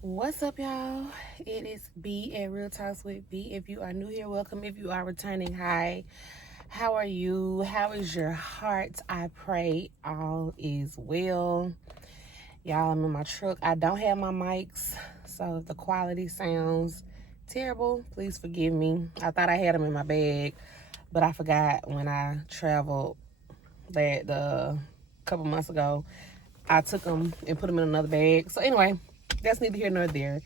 What's up, y'all? It is B at Real Talks with B. If you are new here, welcome. If you are returning, hi. How are you? How is your heart? I pray all is well. Y'all, I'm in my truck. I don't have my mics, so if the quality sounds terrible, please forgive me. I thought I had them in my bag, but I forgot when I traveled that couple months ago. I took them and put them in another bag. So anyway, that's neither here nor there.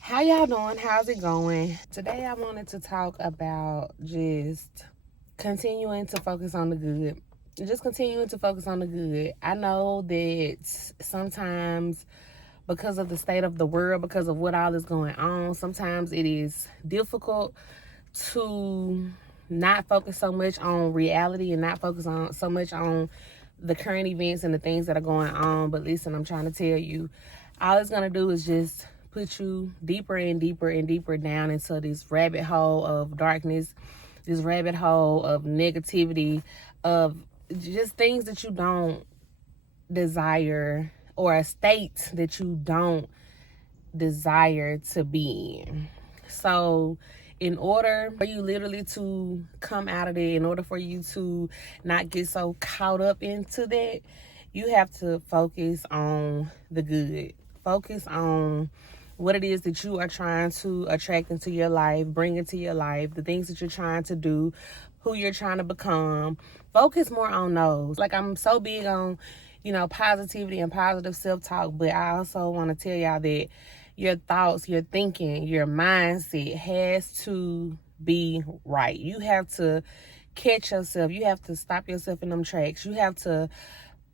How y'all doing? How's it going? Today I wanted to talk about just continuing to focus on the good. Just continuing to focus on the good. I know that sometimes because of the state of the world, because of what all is going on, sometimes it is difficult to not focus so much on reality and not focus on so much on the current events and the things that are going on. But listen, I'm trying to tell you, all it's going to do is just put you deeper and deeper and deeper down into this rabbit hole of darkness, this rabbit hole of negativity, of just things that you don't desire, or a state that you don't desire to be in. So in order for you literally to come out of it, in order for you to not get so caught up into that, you have to focus on the good. Focus on what it is that you are trying to attract into your life, bring into your life, the things that you're trying to do, who you're trying to become. Focus more on those. Like, I'm so big on, positivity and positive self-talk, but I also want to tell y'all that your thoughts, your thinking, your mindset has to be right. You have to catch yourself. You have to stop yourself in them tracks. You have to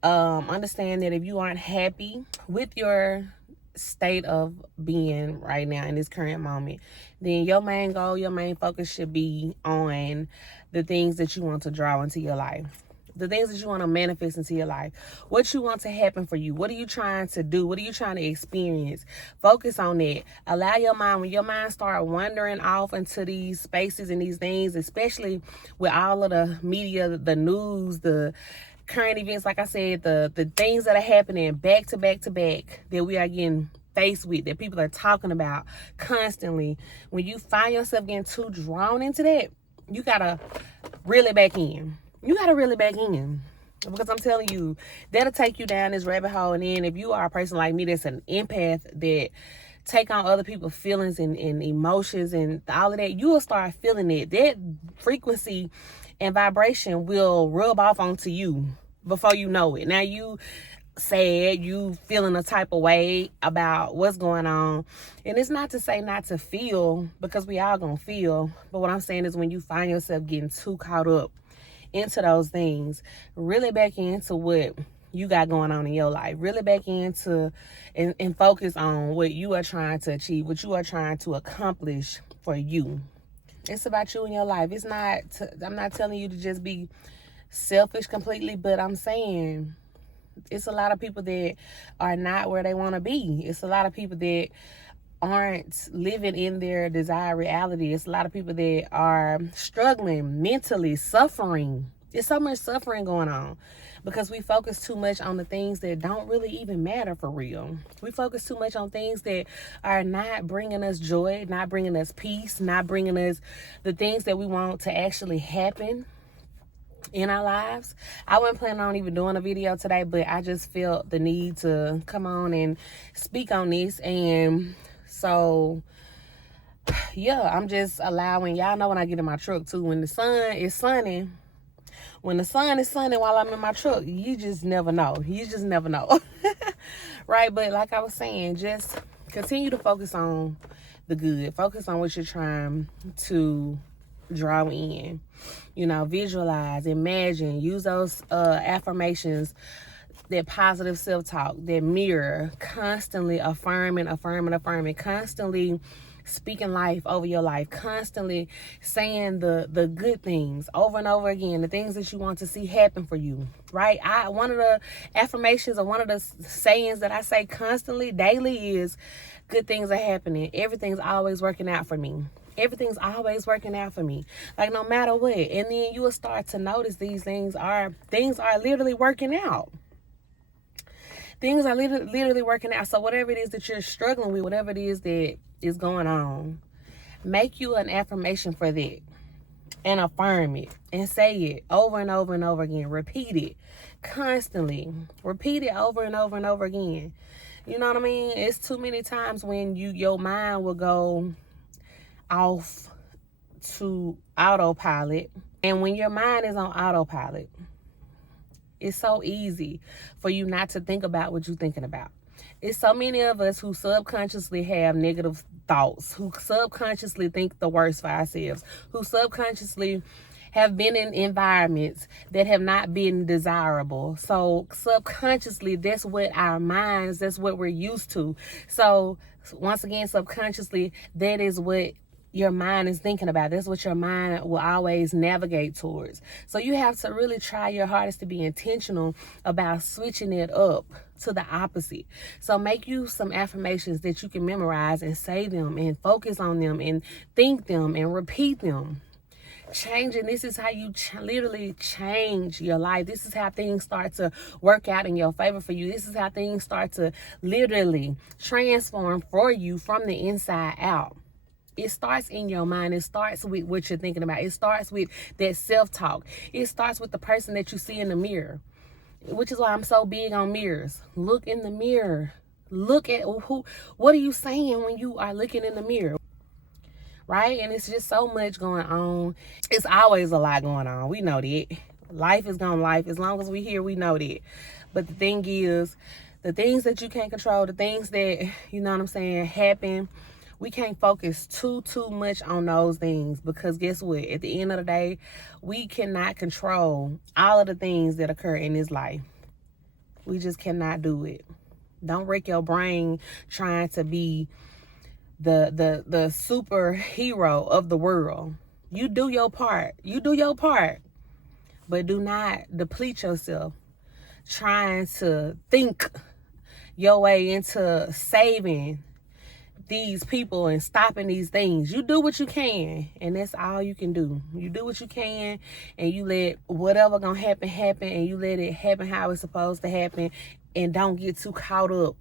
understand that if you aren't happy with your state of being right now in this current moment, then your main goal, your main focus should be on the things that you want to draw into your life, the things that you want to manifest into your life, what you want to happen for you. What are you trying to do? What are you trying to experience? Focus on that. Allow your mind, when your mind start wandering off into these spaces and these things, especially with all of the media, the news, the current events, like I said, the things that are happening back to back to back that we are getting faced with, that people are talking about constantly. When you find yourself getting too drawn into that, you gotta reel it back in. Because I'm telling you, that'll take you down this rabbit hole. And then if you are a person like me that's an empath, that take on other people's feelings and emotions and all of that, you will start feeling it. That frequency and vibration will rub off onto you before you know it. Now you sad, you feeling a type of way about what's going on. And it's not to say not to feel, because we all gonna feel. But what I'm saying is, when you find yourself getting too caught up into those things, really back into what you got going on in your life. Really back into and focus on what you are trying to achieve, what you are trying to accomplish for you. It's about you and your life. It's not, I'm not telling you to just be selfish completely, but I'm saying it's a lot of people that are not where they want to be. It's a lot of people that aren't living in their desired reality. It's a lot of people that are struggling mentally, suffering. There's so much suffering going on because we focus too much on the things that don't really even matter for real. We focus too much on things that are not bringing us joy, not bringing us peace, not bringing us the things that we want to actually happen in our lives. I wasn't planning on even doing a video today, but I just felt the need to come on and speak on this. And so yeah, I'm just allowing y'all know when I get in my truck too, when the sun is sunny, while I'm in my truck, you just never know. Right? But like I was saying, just continue to focus on the good. Focus on what you're trying to draw in. Visualize, imagine, use those affirmations, that positive self-talk, that mirror, constantly affirming, constantly speaking life over your life, constantly saying the good things over and over again, the things that you want to see happen for you, right? One of the affirmations, or one of the sayings that I say constantly, daily, is good things are happening. Everything's always working out for me. Everything's always working out for me. Like, no matter what. And then you will start to notice things are literally working out. Things are literally working out. So whatever it is that you're struggling with, whatever it is that is going on, make you an affirmation for that and affirm it and say it over and over and over again. Repeat it constantly. Repeat it over and over and over again. You know what I mean? It's too many times when your mind will go off to autopilot. And when your mind is on autopilot, it's so easy for you not to think about what you're thinking about. It's so many of us who subconsciously have negative thoughts, who subconsciously think the worst for ourselves, who subconsciously have been in environments that have not been desirable. So subconsciously, that's what our minds, that's what we're used to. So once again, subconsciously, that is what your mind is thinking about. That's what your mind will always navigate towards. So you have to really try your hardest to be intentional about switching it up to the opposite. So make you some affirmations that you can memorize and say them and focus on them and think them and repeat them. Changing, this is how you literally change your life. This is how things start to work out in your favor for you. This is how things start to literally transform for you from the inside out. It starts in your mind. It starts with what you're thinking about. It starts with that self-talk. It starts with the person that you see in the mirror, which is why I'm so big on mirrors. Look in the mirror. Look at what are you saying when you are looking in the mirror? Right? And it's just so much going on. It's always a lot going on. We know that. Life is gonna life. As long as we here, we know that. But the thing is, the things that you can't control, the things that, you know what I'm saying, happen, we can't focus too much on those things, because guess what? At the end of the day, we cannot control all of the things that occur in this life. We just cannot do it. Don't wreck your brain trying to be the superhero of the world. You do your part. You do your part. But do not deplete yourself trying to think your way into saving these people and stopping these things. You do what you can, and that's all you can do. You do what you can, and you let whatever gonna happen, and you let it happen how it's supposed to happen, and don't get too caught up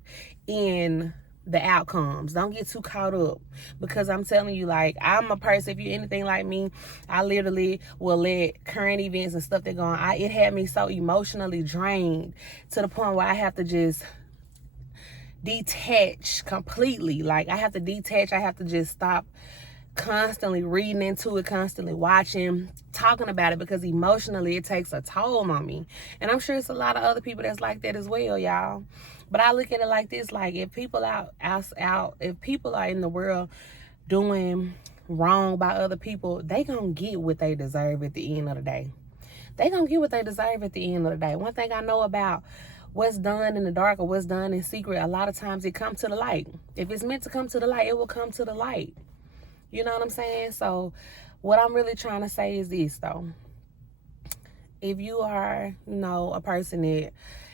in the outcomes. Don't get too caught up, because I'm telling you, like, I'm a person, if you're anything like me, I literally will let current events and stuff that go on, it had me so emotionally drained to the point where I have to just detach completely. Like, I have to detach. I have to just stop constantly reading into it, constantly watching, talking about it, because emotionally it takes a toll on me. And I'm sure it's a lot of other people that's like that as well, y'all. But I look at it like this: like, if people if people are in the world doing wrong by other people, they gonna get what they deserve at the end of the day. They gonna get what they deserve at the end of the day. One thing I know about what's done in the dark or what's done in secret, a lot of times it comes to the light. If it's meant to come to the light, it will come to the light. You know what I'm saying? So what I'm really trying to say is this, though. If you are, a person that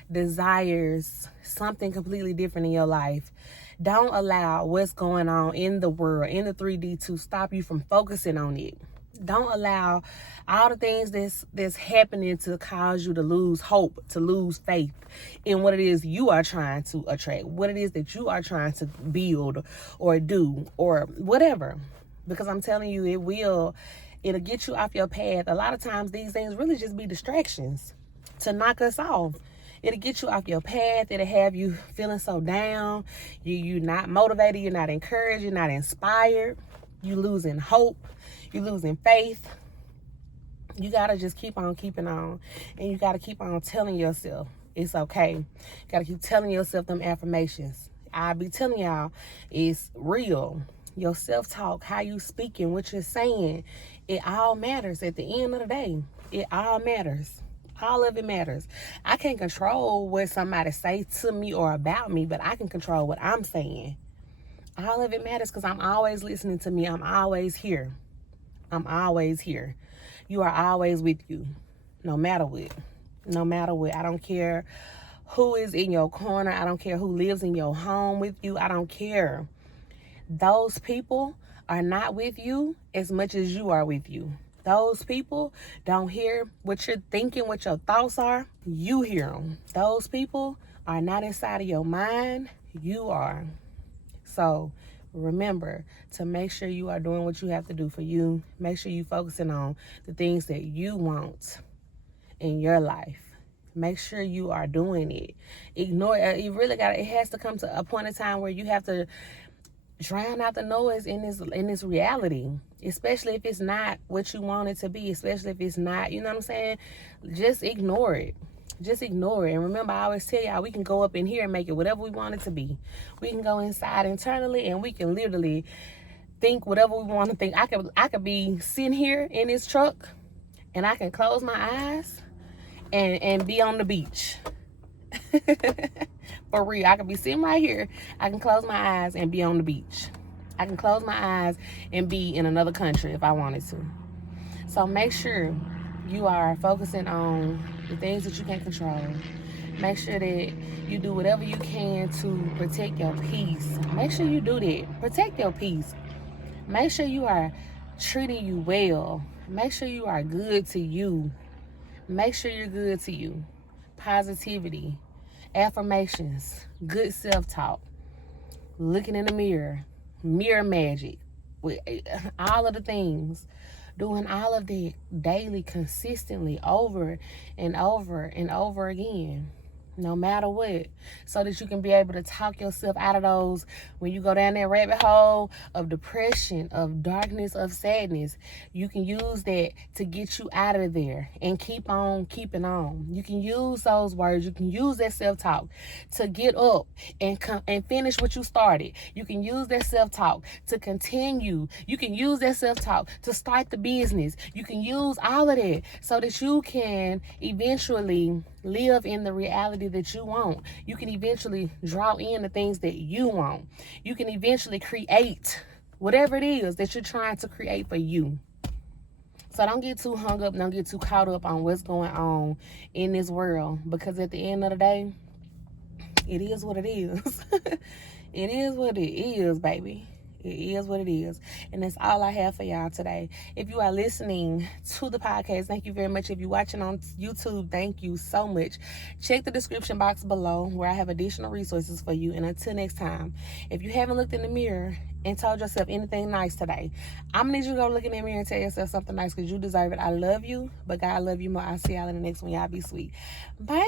desires something completely different in your life, don't allow what's going on in the world, in the 3D, to stop you from focusing on it. Don't allow all the things that's happening to cause you to lose hope, to lose faith in what it is you are trying to attract, what it is that you are trying to build or do or whatever. Because I'm telling you, it'll get you off your path. A lot of times these things really just be distractions to knock us off. It'll get you off your path. It'll have you feeling so down. You're not motivated. You're not encouraged. You're not inspired. You're losing hope. You're losing faith. You got to just keep on keeping on. And you got to keep on telling yourself it's okay. You got to keep telling yourself them affirmations. I'll be telling y'all, it's real. Your self-talk, how you speaking, what you're saying, it all matters at the end of the day. It all matters. All of it matters. I can't control what somebody say to me or about me, but I can control what I'm saying. All of it matters, because I'm always listening to me. I'm always here. I'm always here. You are always with you, no matter what. No matter what. I don't care who is in your corner. I don't care who lives in your home with you. I don't care. Those people are not with you as much as you are with you. Those people don't hear what you're thinking, what your thoughts are. You hear them. Those people are not inside of your mind, you are. So remember to make sure you are doing what you have to do for you. Make sure you focusing on the things that you want in your life. Make sure you are doing it. Ignore it. It has to come to a point in time where you have to drown out the noise in this reality, especially if it's not what you want it to be, especially if it's not, you know what I'm saying? Just ignore it. Just ignore it. And remember, I always tell y'all, we can go up in here and make it whatever we want it to be. We can go inside internally and we can literally think whatever we want to think. I could be sitting here in this truck and I can close my eyes and be on the beach. For real, I could be sitting right here. I can close my eyes and be on the beach. I can close my eyes and be in another country if I wanted to. So make sure you are focusing on the things that you can control. Make sure that you do whatever you can to protect your peace. Make sure you do that. Protect your peace. Make sure you are treating you well. Make sure you are good to you. Make sure you're good to you. Positivity, affirmations, good self-talk, looking in the mirror, mirror magic, with all of the things, doing all of that daily, consistently, over and over and over again, no matter what, so that you can be able to talk yourself out of those, when you go down that rabbit hole of depression, of darkness, of sadness, you can use that to get you out of there and keep on keeping on. You can use those words, you can use that self-talk to get up and come and finish what you started. You can use that self-talk to continue. You can use that self-talk to start the business. You can use all of that so that you can eventually live in the reality that you want. You can eventually draw in the things that you want. You can eventually create whatever it is that you're trying to create for you. So don't get too hung up, don't get too caught up on what's going on in this world, because at the end of the day, it is what it is. It is what it is, baby. It is what it is. And that's all I have for y'all today. If you are listening to the podcast, thank you very much. If you're watching on YouTube, thank you so much. Check the description box below where I have additional resources for you. And until next time, if you haven't looked in the mirror and told yourself anything nice today, I'm going to need you to go look in the mirror and tell yourself something nice, because you deserve it. I love you, but God love you more. I'll see y'all in the next one. Y'all be sweet. Bye.